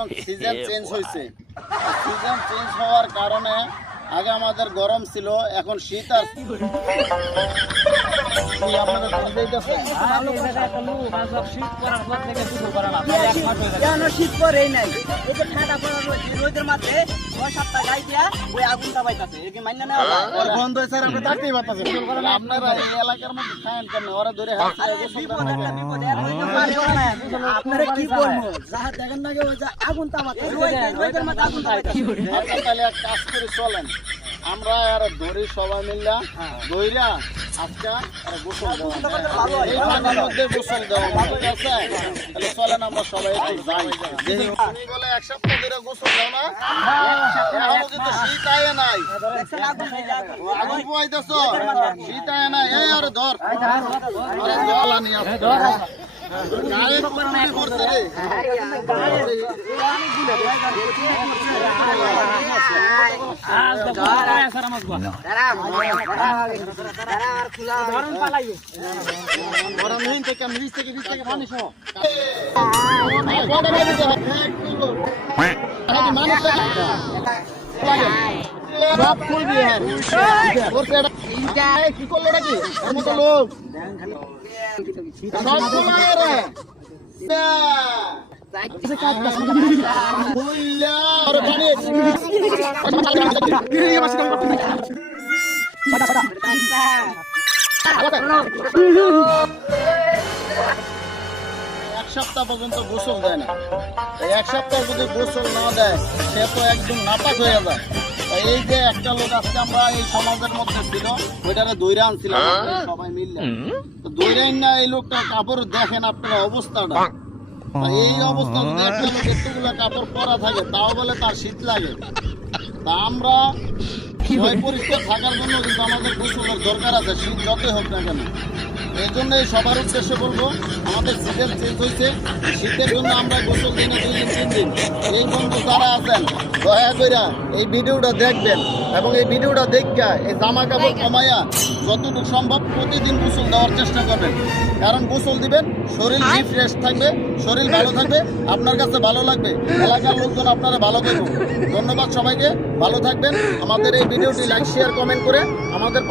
এখন season change হয়েছে। Season change হওয়ার কারণে আগে আমাদের গরম ছিল, এখন শীত আসছে। আপনাদের শীত পরেই নাই, এই যে ঠান্ডা পড়ার রোদের মাঝে 6-7টা গাই দিয়া ওই আগুনটা বাইতাছে, এর কি মাইনা নেওয়া যায়? বন্ধ হয়েছে, আপনি থাকতেই পারতেছেন। আপনারা এই এলাকার মধ্যে খায়েন কেন? ওরা ধরে আপনারা কি বলবো, যা দেখেন না ওই যে আগুন তামাতে রোদের মাঝে আগুন তামাইতাছে। তাহলে এক কাজ করে চলেন, আমরা আর দড়ি সবাই মিললা দইরা আজকা গোসল দেওয়া, এই পানির মধ্যে গোসল দেওয়া, ঠিক আছে? তাহলে চলেন আমরা সবাই একটু যাই। তুমি বলে এক সপ্তাহ ধরে গোসল দাও না, এখনো কিন্তু শীত আয় নাই। আগুন পোয়াইতেছ, শীত আয় নাই। এই আরে ধর, আরে জল আনি আসতে গায়ে কুকুরি পড়ছে রে। সব খুলবি কি করলো নাকি এর মতো লোক সব খুলায় রে। এক সপ্তাহ পর্যন্ত গোসল দেয় না। এক সপ্তাহ যদি গোসল না দেয় সে তো একদম নাপাক হয়ে যায়। এই যে একটা লোক আজকে আমরা এই সমাজের মধ্যে ছিল, ওইটারে দইরা আনছিলাম সবাই মিললে। তো দইরাই না এই লোকটা কাপড় দেখেন আপনারা অবস্থাটা, এই অবস্থা যদি একটা লোক এতগুলা কাপড় পরা থাকে তাও বলে তার শীত লাগে। তা আমরা ভয় পরিষ্কার থাকার জন্য কিন্তু আমাদের গোসলের দরকার আছে, শীত যতই হোক না কেন। এই জন্য সবার উদ্দেশ্যে বলবো, আমাদের সিজন চেঞ্জ হয়েছে, শীতের জন্য আমরা গোসল দিনে 2 দিন 3 দিন। এই বন্ধু যারা আছেন দয়া কইরা এই ভিডিওটা দেখবেন এবং এই ভিডিওটা দেখা এই জামা কাপড় কমাইয়া যতটুকু সম্ভব প্রতিদিন গোসল দেওয়ার চেষ্টা করবেন। কারণ গোসল দিবেন, শরীর রিফ্রেশ থাকবে, শরীর ভালো থাকবে, আপনার কাছে ভালো লাগবে, এলাকার লোকজন আপনারা ভালো করবেন। ধন্যবাদ সবাইকে, ভালো থাকবেন। আমাদের এই ভিডিওটি লাইক শেয়ার কমেন্ট করে আমাদের